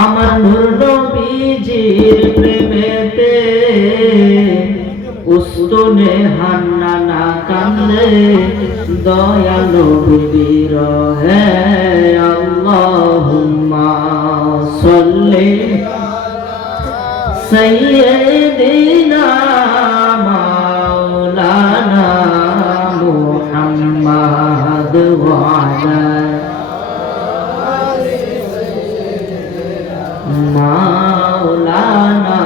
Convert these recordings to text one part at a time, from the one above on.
আমার নূর নবীজির প্রেমেতে উস্তনে হান্নানা কান্দে দয়ালু বিরহে আল্লাহুম্মা সাল্লি সাইয়্যিদিনা মাওলানা মুহাম্মাদ ওয়া আলা মাওলানা।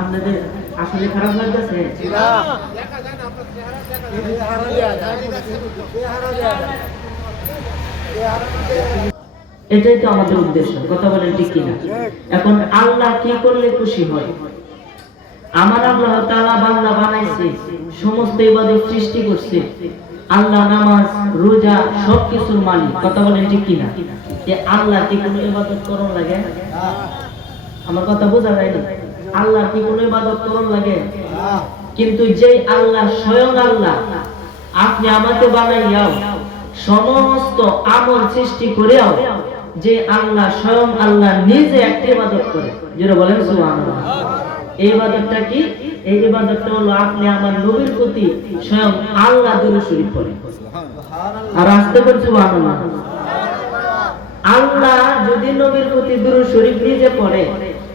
আপনাদের আসলে খারাপ লাগতেছে? এটাই তো আমাদের উদ্দেশ্য, কথা বলেন ঠিক কিনা? এখন আল্লাহ কি করলে খুশি হয়? আমার আল্লাহ তাআলা বান্দা বানাইছে, সমস্ত ইবাদত সৃষ্টি করছে। আল্লাহ নামাজ রোজা সবকিছুর মালিক, কথা বলেন ঠিক কিনা? যে আল্লাহ কি কোনো ইবাদত করন লাগে? আমার কথা বোঝা যায় না? আল্লাহ কি কোনো ইবাদত করন লাগে? কিন্তু যে আল্লাহ স্বয়ং আল্লাহ, আপনি আমাকে বানাইয়াও সমস্ত আমল সৃষ্টি করেও যে আল্লাহ স্বয়ং আল্লাহ নিজে একটা ইবাদত করে, যেটা বলেন সুবহানাল্লাহ। এই ইবাদতটা কি? এই ইবাদতটা হলো আপনি আমার নবীর প্রতি স্বয়ং আল্লাহ দরুদ শরীফ পড়েন। আর আস্তে করে সুবহানাল্লাহ। আল্লাহ যদি নবীর প্রতি দরুদ শরীফ নিজে পড়ে,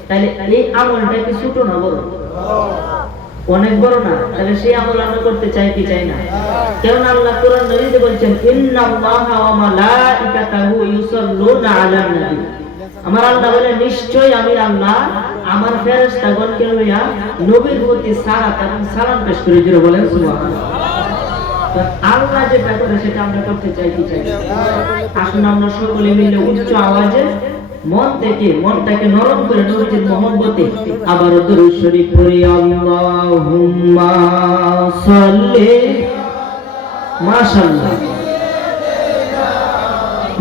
তাহলে এই আমলটা কি ছোট না বড়? অনেক বড় না? তাহলে সেই আমল আমরা করতে চাই কি চাই না? কারণ আল্লাহ কোরআন নবীতে বলছেন ইন্নাল্লাহা ওয়া মালাইকাতাহু ইউসাল্লুনা আলান নবী। আমার আল্লাহ বলে নিশ্চয়ই আমি আল্লাহ আমার ফেরেশতাগণকে লইয়া নবীর প্রতি সালাত এবং সালাম পেশ করি, যেটা বলেন সুবহানাল্লাহ। তো আল্লাহ যেটা করে সেটা আমরা করতে চাই কি চাই? আসুন আমরা সকলে মিলে উচ্চ আওয়াজে মন থেকে মনটাকে নরম করে নবীজির মহব্বতে আবার দরুদ শরীফ পড়ি। আল্লাহুম্মা সাল্লি মাশাআল্লাহ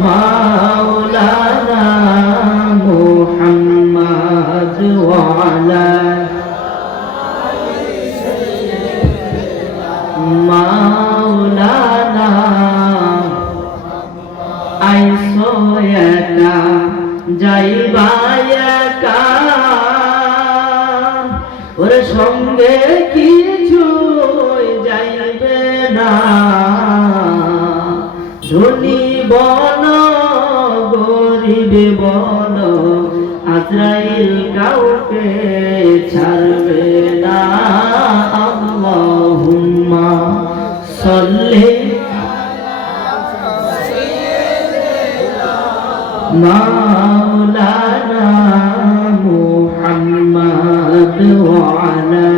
মাওলানা মুহাম্মাদ ওয়া আলা মাওলানা আইসো একা যাইবা একা, ওরে সঙ্গে কিছু যাইবে না, ধনী বন গরিব বন আজরাইল কাউকে ছাড়বে না। আল্লাহুম্মা সাল্লি মাওলানা মুহাম্মাদ ওয়া আলা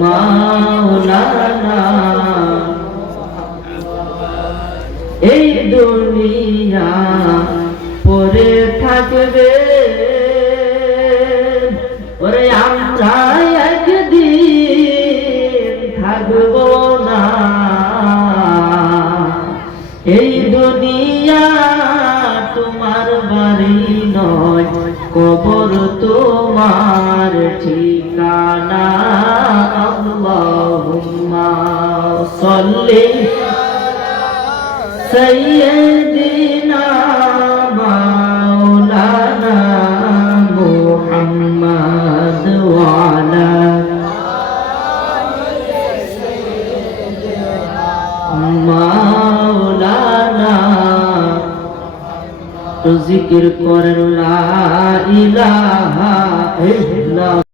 মাওলানা। এই দুনিয়া পরে থাকবে, ওরে আমরা একদিন থাকবো না। এই দুনিয়া তোমার বাড়ি নয়, কবর তোমার ঠিকানা। আল্লাহুম্মা সাল্লি সাইয়্যিদিনা মাওলানা মুহাম্মাদ ওয়া আলা মাওলানা। তো জিকির করেন লা ইলাহা ইল্লাল্লাহ।